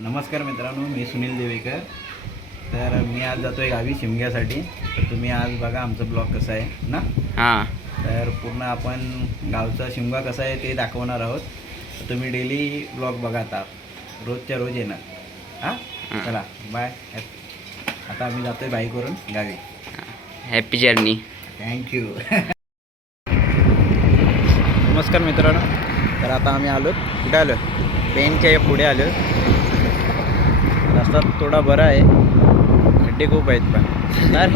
नमस्कार मित्रांनो, मी सुनील देवेकर. तर मी आज जातो आहे गावी शिमग्यासाठी. तर तुम्ही आज बघा आमचा ब्लॉग कसा आहे ना. हां. तर पूर्ण आपण गावचा शिमगा कसा आहे ते दाखवणार आहोत. तर तुम्ही डेली ब्लॉग बघा आता, रोजच्या रोज येणार. हां, चला बाय. आता आम्ही जातो आहे बाईकवरून गावी. Happy journey. थँक्यू. नमस्कार मित्रांनो. तर आता आम्ही आलो, कुठे आलो, पेनच्या पुढे आलो. रस्ता थोडा बरा आहे, खड्डे खूप आहेत पण. तर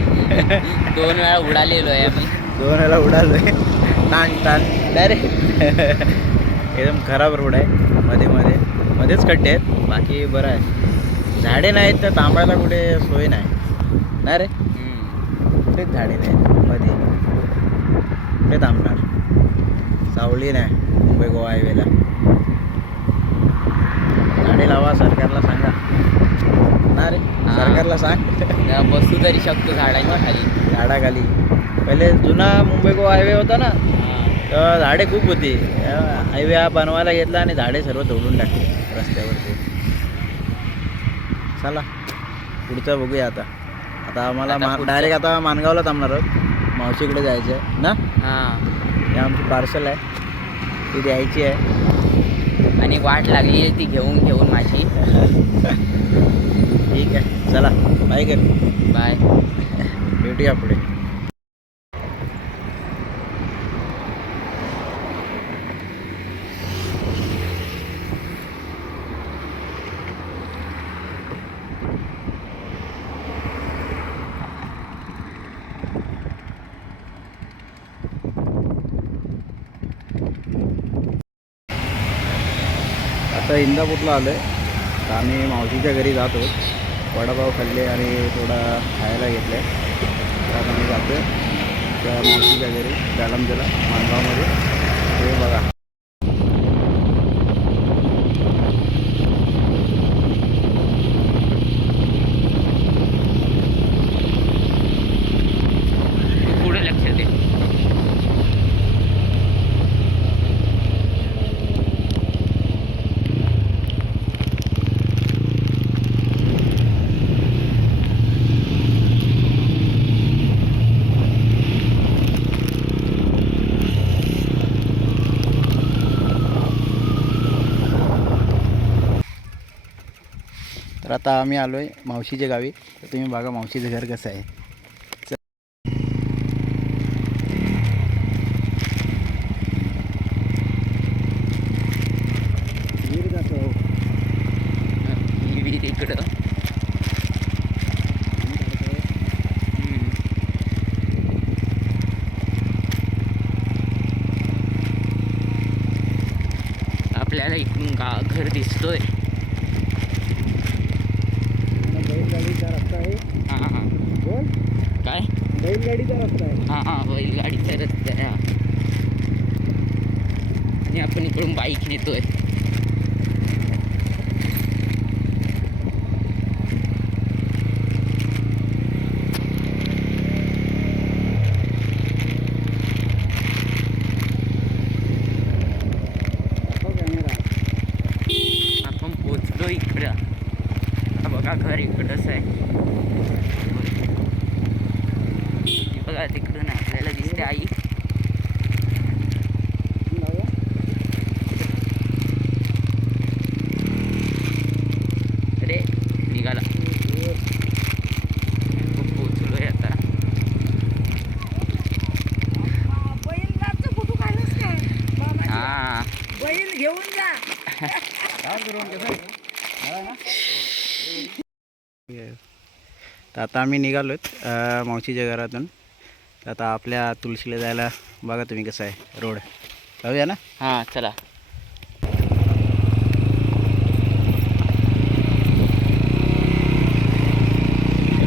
2 वेळा उडालेलो आहे आम्ही. 2 वेळा उडालो आहे. ताण डायरेक्ट. एकदम खराब रोड आहे, मध्येच खड्डे आहेत, बाकी बरं आहे. झाडे नाहीत तर थांबायला कुठे सोय नाही रे. कुठेच झाडे नाही मध्ये, कुठे थांबणार. सावली नाही मुंबई गोवा हायवेला. झाडे लावा, सरकारला सांगा ना रे. सरकारला सांग. बसू तरी शकतो झाडांच्या खाली. झाडाखाली पहिले जुना मुंबई गोवा हायवे होता ना, तेव्हा झाडे खूप होती. हायवे हा बनवायला घेतला आणि झाडे सर्व तोडून टाकले रस्त्यावरती. चला पुढचं बघूया. आता आम्हाला डायरेक्ट आता माणगावला थांबणार आहोत. मावशीकडे जायचं आहे ना. हां. हे आमची पार्सल आहे, ती द्यायची आहे. आणि वाट लागली ती घेऊन माझी. ठीक आहे, चला बाय कर. बाय. भेटूया पुढे. आता इंदापूरला आलो आहे. तर आम्ही मावशीच्या घरी जातो. वडापाव खाल्ले आणि थोडा खायला घेतलं आहे. तर आता आम्ही जातो आहे त्या मावशीच्या घरी, जालमजला माणगावमध्ये. ते बघा. पुढे लक्ष दे. तर आता आम्ही आलो आहे मावशीच्या गावी. तर तुम्ही बघा मावशीचं घर कसं आहे. इकडं आपल्याला इकडून घर दिसतोय. बैलगाडीचा रस्ता आहे. हां. बोल. काय? बैलगाडीचा रस्ता आहे. हां, बैलगाडीचा रस्ता आहे. आणि आपण इकडून बाईक नेतोय. आपण पोचलो इकडं. बघा घर इकडंच आहे. बघा तिकडून आपल्याला दिसते आई. अरे निघाला. पोचलोय आता. हां. बैल घेऊन जा. तर आता आम्ही निघालो आहेत मावशीच्या घरातून. आता आपल्या तुळशीला जायला बघा तुम्ही कसं आहे रोड. जाऊया ना. हां, चला.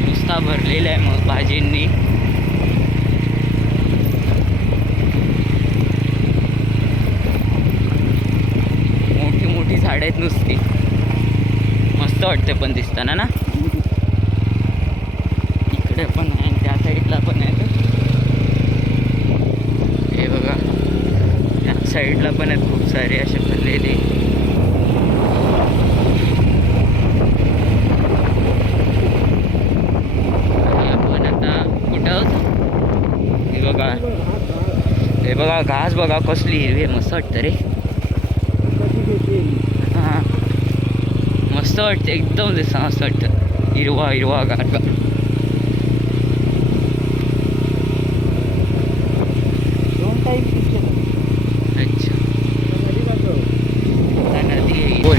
नुसता भरलेला आहे मग भाजींनी. मोठी मोठी झाडं आहेत नुसती. मस्त वाटते पण दिसताना ना. इकडे पण आहे, त्या साईडला पण आहे. हे बघा, त्या साईडला पण आहेत खूप सारे असे भरलेले. बघा घास बघा कसली हिरवी आहे, मस्त वाटतं रे. हां मस्त वाटतं एकदम दिसा, मस्त वाटतं हिरवा हिरवा गार गार. अच्छा नदी आहे. बोल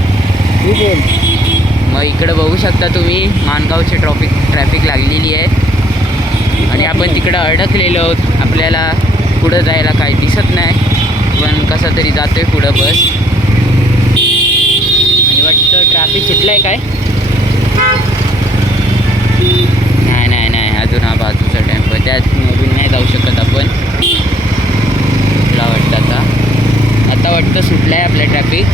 मग इकडे बघू शकता तुम्ही माणगावची ट्रॅफिक लागलेली आहे आणि आपण तिकडं अडकलेलो आहोत. आपल्याला पुढं जायला काही दिसत नाही, पण कसं तरी जातोय पुढं बस. आणि वाटतं ट्रॅफिक चिटलंय काय. नाही नाही नाही अजून हा बाजूचा टेम्पो, त्यात मधून नाही जाऊ शकत आपण. मला वाटतं आता वाटतं सुटलं आहे आपलं ट्रॅफिक.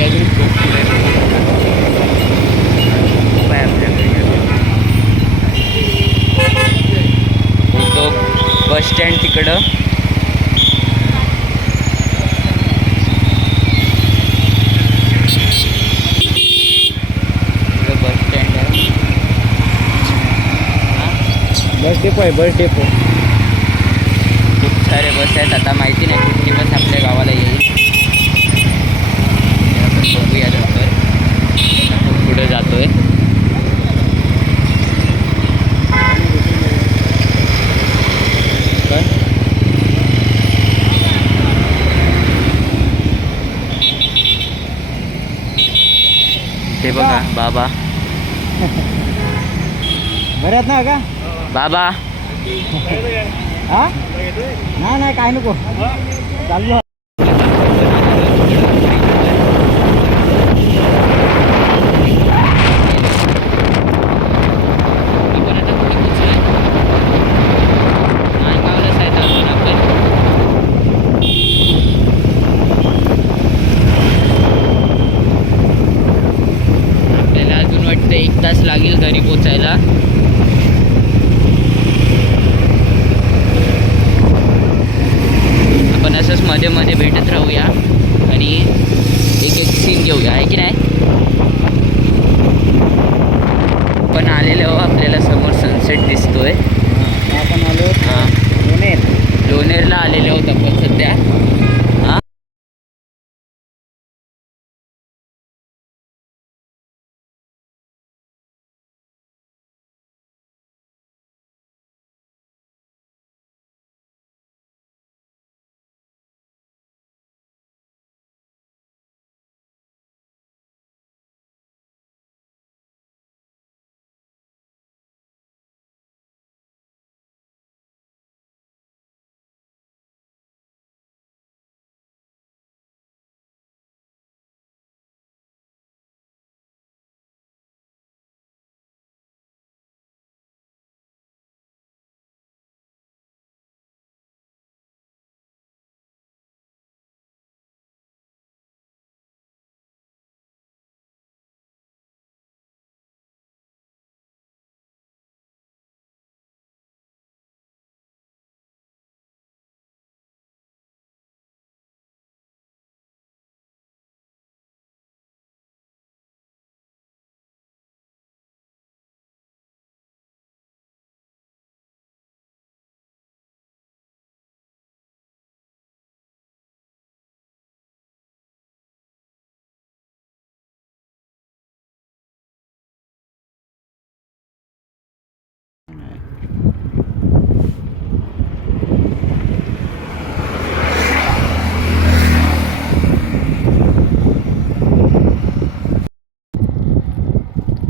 अजून खूप पुढे खूप आहे आपल्याकडे. तो बस स्टँड तिकडं. बस स्टँड आहे. बस डेपो आहे, बस डेपो. खूप सारे बस आहेत. आता माहिती नाही कुठली बस आपल्या गावाला येईल, आपण बघूया नंतर. आपण पुढे जातोय. ते बघा बाबा. बऱ्यात ना का बाबा हा नाही काय नको चालू. आपल्याला अजून वाटतं 1 तास लागेल घरी पोचायला. आपण असंच मध्ये मध्ये भेटत राहूया आणि एक सीन घेऊया, आहे की नाही. पण आलेलो आपल्याला समोर सनसेट दिसतोय. आपण आलो हां लोणेरला आलेले आहोत आपण सध्या. हां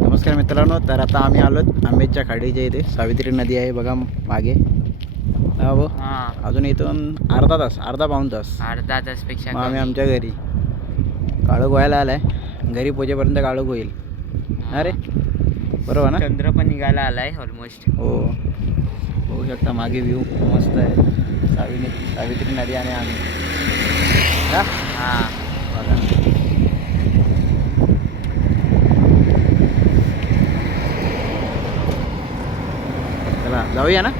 नमस्कार मित्रांनो. तर आता आम्ही आलो आंबेच्या खाडीच्या इथे. सावित्री नदी आहे बघा मागे. हो हां अजून इथून अर्धा पाऊण तास अर्धा तासपेक्षा मग आम्ही कमी. आमच्या घरी. काळोख व्हायला आलाय, घरी पोचेपर्यंत काळोख होईल. अरे बरोबर ना. चंद्र पण निघायला आलाय ऑलमोस्ट. हो बघू शकता मागे व्ह्यू मस्त आहे. सावित्री नदी आणि आम्ही हा हां बघा. चला जाऊया ना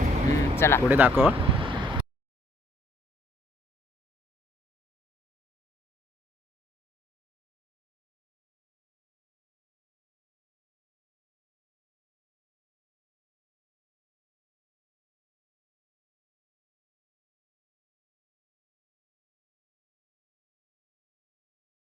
चला पुढे दाखवा.